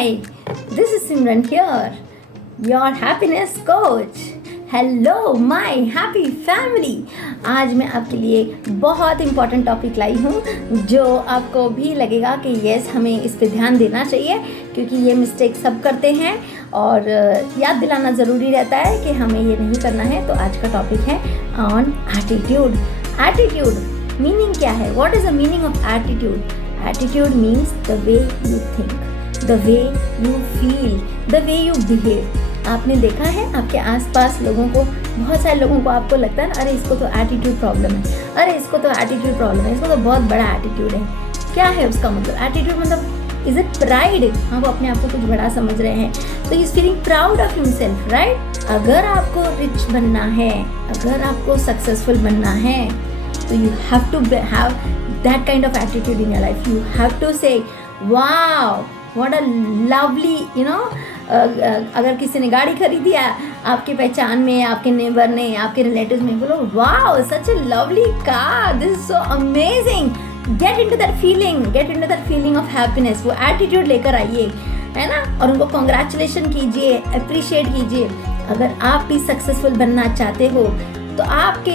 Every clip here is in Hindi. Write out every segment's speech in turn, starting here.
Hi, this is Simran here, your happiness coach. Hello my happy family. आज मैं आपके लिए बहुत इम्पॉर्टेंट टॉपिक लाई हूँ जो आपको भी लगेगा कि यस हमें इस पे ध्यान देना चाहिए, क्योंकि ये मिस्टेक सब करते हैं और याद दिलाना ज़रूरी रहता है कि हमें ये नहीं करना है। तो आज का टॉपिक है ऑन एटीट्यूड। एटीट्यूड मीनिंग क्या है? What is the meaning of attitude? Attitude means the way you think, the way you feel, the way you behave. आपने देखा है आपके आसपास लोगों को, बहुत सारे लोगों को आपको लगता है ना, अरे इसको तो एटीट्यूड प्रॉब्लम है, अरे इसको तो एटीट्यूड प्रॉब्लम है, इसको तो बहुत बड़ा एटीट्यूड है। क्या है उसका मतलब? एटीट्यूड मतलब इज इट प्राइड? हाँ, वो अपने आप को कुछ बड़ा समझ रहे हैं, तो he is feeling proud of himself, right? अगर आपको रिच बनना है, अगर आपको सक्सेसफुल बनना है, तो you have to have that kind of attitude in your life. You have to say wow what a lovely, you know, अगर किसी ने गाड़ी खरीदी है आपके पहचान में, आपके नेबर ने, आपके रिलेटिव्स में, बोलो wow such a lovely car, this is so amazing. Get into that feeling, get into that feeling of happiness. वो एटीट्यूड लेकर आइए, है ना, और उनको कॉन्ग्रेचुलेशन कीजिए, अप्रिशिएट कीजिए। अगर आप भी सक्सेसफुल बनना चाहते हो तो आपके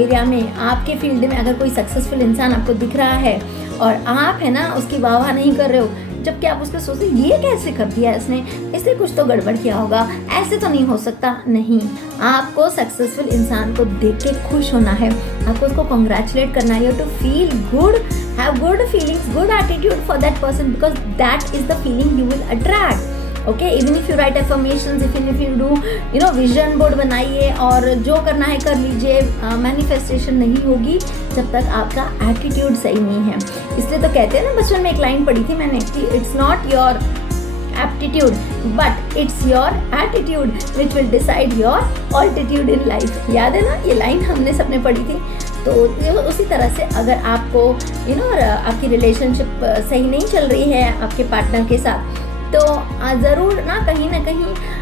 एरिया में, आपके फील्ड में अगर कोई सक्सेसफुल इंसान आपको दिख रहा है और आप है ना उसकी वाह नहीं कर रहे हो, जबकि आप उसको सोचते ये कैसे कर दिया इसने, इससे कुछ तो गड़बड़ किया होगा, ऐसे तो नहीं हो सकता। नहीं, आपको सक्सेसफुल इंसान को देख के खुश होना है, आपको उसको कॉन्ग्रेचुलेट करना है। You to feel good, have good feelings, good attitude for that person, because that is the feeling you will attract. Okay, even if you write affirmations, even if you do, you know, vision board बनाइए और जो करना है कर लीजिए, मैनिफेस्टेशन नहीं होगी जब तक आपका एटीट्यूड सही नहीं है। इसलिए तो कहते हैं ना, बचपन में एक लाइन पढ़ी थी मैंने कि it's not your aptitude but it's your attitude which will decide your altitude in life. याद है ना, ये लाइन हमने सबने पढ़ी थी। तो उसी तरह से अगर आपको, यू नो, आपकी रिलेशनशिप सही नहीं चल रही है आपके पार्टनर के साथ, तो ज़रूर ना कहीं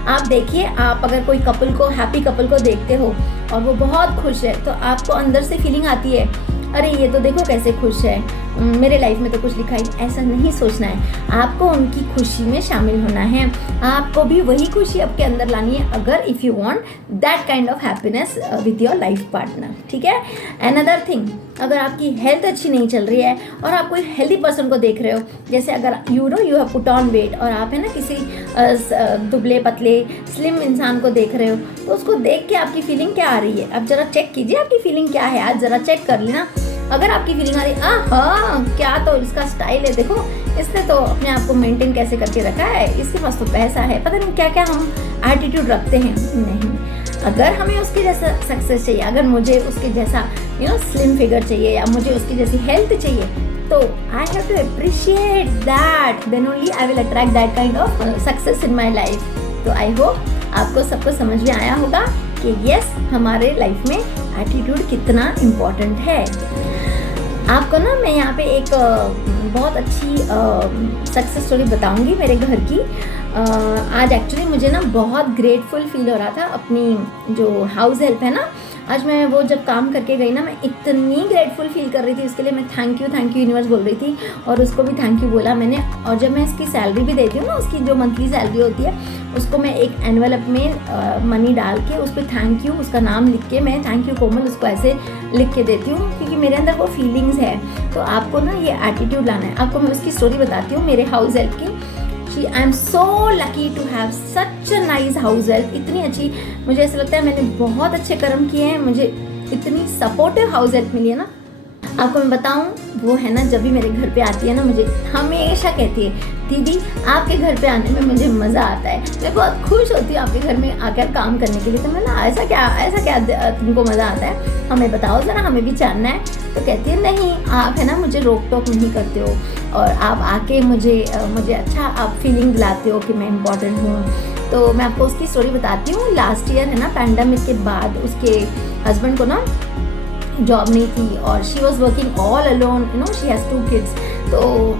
आप देखिए, आप अगर कोई कपल को, हैप्पी कपल को देखते हो और वो बहुत खुश है, तो आपको अंदर से फीलिंग आती है, अरे ये तो देखो कैसे खुश है, मेरे लाइफ में तो कुछ लिखा ही। ऐसा नहीं सोचना है, आपको उनकी खुशी में शामिल होना है, आपको भी वही खुशी आपके अंदर लानी है, अगर if you want that kind of happiness with your life partner. ठीक है। अनदर थिंग, अगर आपकी हेल्थ अच्छी नहीं चल रही है और आप कोई हेल्दी पर्सन को देख रहे हो, जैसे अगर you know you have put on weight और आप है ना किसी दुबले पतले स्लिम इंसान को देख रहे हो, तो उसको देख के आपकी फीलिंग क्या आ रही है? आप ज़रा चेक कीजिए आपकी फीलिंग क्या है, आज ज़रा चेक कर लेना। अगर आपकी फीलिंग आ रही है हाँ क्या तो इसका स्टाइल है, देखो इसने तो अपने आप को मेंटेन कैसे करके रखा है, इसके पास तो पैसा है, पता नहीं क्या क्या हम एटीट्यूड रखते हैं। नहीं, अगर हमें उसके जैसा सक्सेस चाहिए, अगर मुझे उसके जैसा, यू नो, स्लिम फिगर चाहिए या मुझे उसकी जैसी हेल्थ चाहिए, तो I have to appreciate that, then only I will attract that kind of success in my life. तो आई होप आपको सबको समझ में आया होगा कि यस हमारे लाइफ में एटीट्यूड कितना इम्पोर्टेंट है। आपको ना मैं यहाँ पे एक बहुत अच्छी सक्सेस स्टोरी बताऊंगी मेरे घर की। आज एक्चुअली मुझे ना बहुत ग्रेटफुल फील हो रहा था अपनी जो हाउस हेल्प है ना, आज मैं वो जब काम करके गई ना, मैं इतनी ग्रेटफुल फील कर रही थी, उसके लिए मैं थैंक यू यूनिवर्स बोल रही थी और उसको भी थैंक यू बोला मैंने। और जब मैं इसकी सैलरी भी देती हूँ ना, उसकी जो मंथली सैलरी होती है, उसको मैं एक एनवेलप में मनी डाल के उस पर थैंक यू, उसका नाम लिख के मैं थैंक यू कोमल उसको ऐसे लिख के देती हूँ, क्योंकि मेरे अंदर वो फीलिंग्स है। तो आपको ना ये एटीट्यूड लाना है। आपको मैं उसकी स्टोरी बताती हूँ, मेरे हाउस हेल्प की। I am so lucky to have such a nice house help. इतनी अच्छी, मुझे ऐसा लगता है मैंने बहुत अच्छे कर्म किए हैं, मुझे इतनी सपोर्टिव हाउस हेल्प मिली है ना। आपको मैं बताऊं, वो है ना जब भी मेरे घर पे आती है ना, मुझे हमेशा कहती है दीदी आपके घर पे आने में मुझे मज़ा आता है, मैं बहुत खुश होती हूँ आपके घर में आकर काम करने के लिए। तो मैं ना ऐसा क्या तुमको मज़ा आता है, हमें बताओ ज़रा, हमें भी जानना है। तो कहती है नहीं, आप है ना मुझे रोक टोक नहीं करते हो और आप आके मुझे अच्छा आप फीलिंग दिलाते हो कि मैं इम्पॉर्टेंट हूँ। तो मैं आपको उसकी स्टोरी बताती हूँ। लास्ट ईयर है ना, पैंडेमिक के बाद उसके हस्बैंड को ना जॉब नहीं थी और she was working all alone, you know, she has 2 kids. तो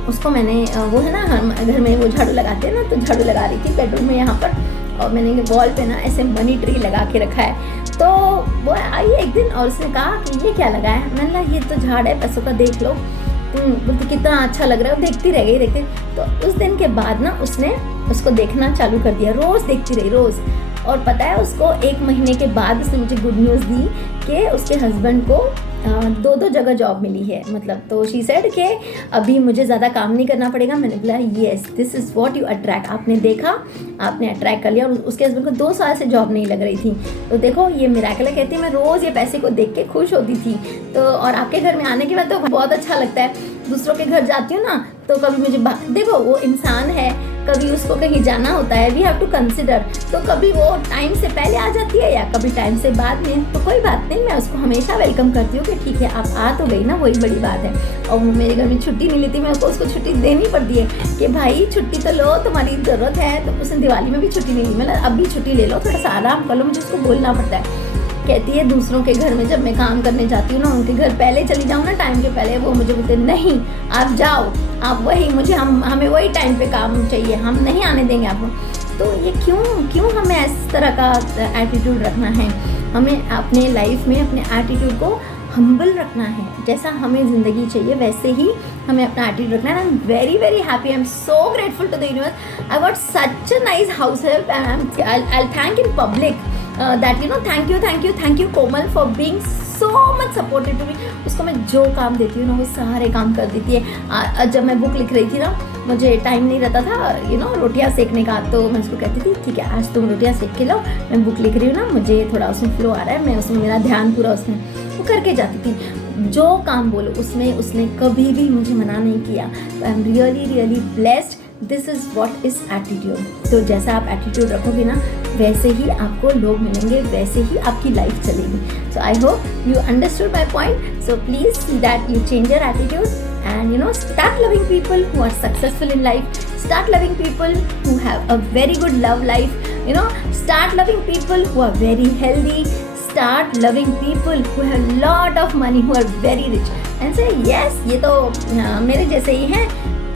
उसको मैंने, वो है ना हम घर में वो झाड़ू लगाते हैं ना, तो झाड़ू लगा रही थी बेडरूम में यहाँ पर, और मैंने वॉल पे ना ऐसे मनी ट्री लगा के रखा है। तो वो आई एक दिन और उसने कहा कि ये क्या लगा है, मैंने कहा ये तो झाड़ है पैसों का, देख लो। बोलती कितना अच्छा लग रहा है, देखती रह गई देखते। तो उस दिन के बाद ना उसने उसको देखना चालू कर दिया, रोज़ देखती रही रोज़। और पता है उसको 1 महीने के बाद उसने मुझे गुड न्यूज़ दी कि उसके हस्बैंड को 2 जगह जॉब मिली है, मतलब। तो शी सेड कि अभी मुझे ज़्यादा काम नहीं करना पड़ेगा। मैंने बोला yes, this is what you attract. आपने देखा, आपने अट्रैक्ट कर लिया। और उसके हस्बैंड को 2 साल से जॉब नहीं लग रही थी। तो देखो ये मिरेकल है। कहती है मैं रोज़ ये पैसे को देख के खुश होती थी। तो और आपके घर में आने के बाद तो बहुत अच्छा लगता है। दूसरों के घर जाती हूँ ना, तो कभी मुझे देखो वो इंसान है, कभी उसको कहीं जाना होता है, वी हैव टू कंसिडर। तो कभी वो टाइम से पहले आ जाती है या कभी टाइम से बाद में, तो कोई बात नहीं, मैं उसको हमेशा वेलकम करती हूँ कि ठीक है आप आ तो गई ना, वही बड़ी बात है। और मेरे घर में छुट्टी नहीं लेती, मैं उसको छुट्टी देनी पड़ती है कि भाई छुट्टी तो लो, तुम्हारी ज़रूरत है। तो उसने दिवाली में भी छुट्टी नहीं ली, मतलब अभी छुट्टी ले लो, थोड़ा सा आराम कर लो, मुझे उसको बोलना पड़ता है। कहती है दूसरों के घर में जब मैं काम करने जाती हूँ ना, उनके घर पहले चली जाऊँ ना टाइम के पहले, वो मुझे बोलते नहीं आप जाओ, आप वही मुझे हमें वही टाइम पे काम चाहिए, हम नहीं आने देंगे आपको। तो ये क्यों हमें इस तरह का एटीट्यूड रखना है? हमें अपने लाइफ में अपने एटीट्यूड को हम्बल रखना है। जैसा हमें ज़िंदगी चाहिए वैसे ही हमें अपना एटीट्यूड रखना है। I am very very happy, I am so grateful to the universe. I got such a nice house help and I thank in public that thank you Komal for being so much supportive to me. उसको मैं जो काम देती हूँ ना वो सारे काम कर देती है। जब मैं बुक लिख रही थी ना, मुझे टाइम नहीं रहता था रोटियां सेकने का, तो मैं उसको कहती थी ठीक है आज तुम रोटियां सेक के लो, मैं बुक लिख रही हूँ ना, मुझे थोड़ा उसमें फ्लो आ रहा है, मैं उसमें मेरा ध्यान पूरा उसमें वो करके जाती थी। जो काम बोलो उसमें उसने कभी भी मुझे मना नहीं किया। तो I am really really blessed. This is what is attitude. तो जैसा आप एटीट्यूड रखोगे ना वैसे ही आपको लोग मिलेंगे, वैसे ही आपकी लाइफ चलेगी। So I hope you understood my point. So please see that you change your attitude and start loving people who are successful in life. Start loving people who have a very good love life. Start loving people who are very healthy. Start loving people who have lot of money, who are very rich, and say yes ये तो मेरे जैसे ही हैं।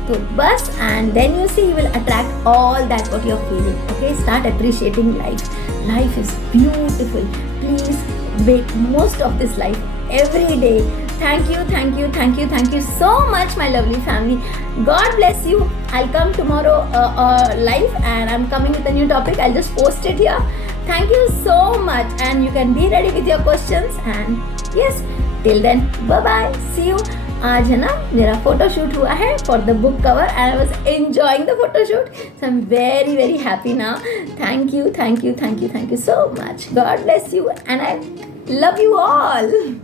तो बस and then you see you will attract all that what you're feeling. Okay, start appreciating life. Life is beautiful. Please make most of this life every day. Thank you so much, my lovely family. God bless you. I'll come tomorrow live, and I'm coming with a new topic. I'll just post it here. Thank you so much, and you can be ready with your questions. And yes, till then, bye bye. See you. आज है ना मेरा फोटो शूट हुआ है for the book cover and I was enjoying the photo shoot, so I am very very happy now. Thank you so much. God bless you and I love you all.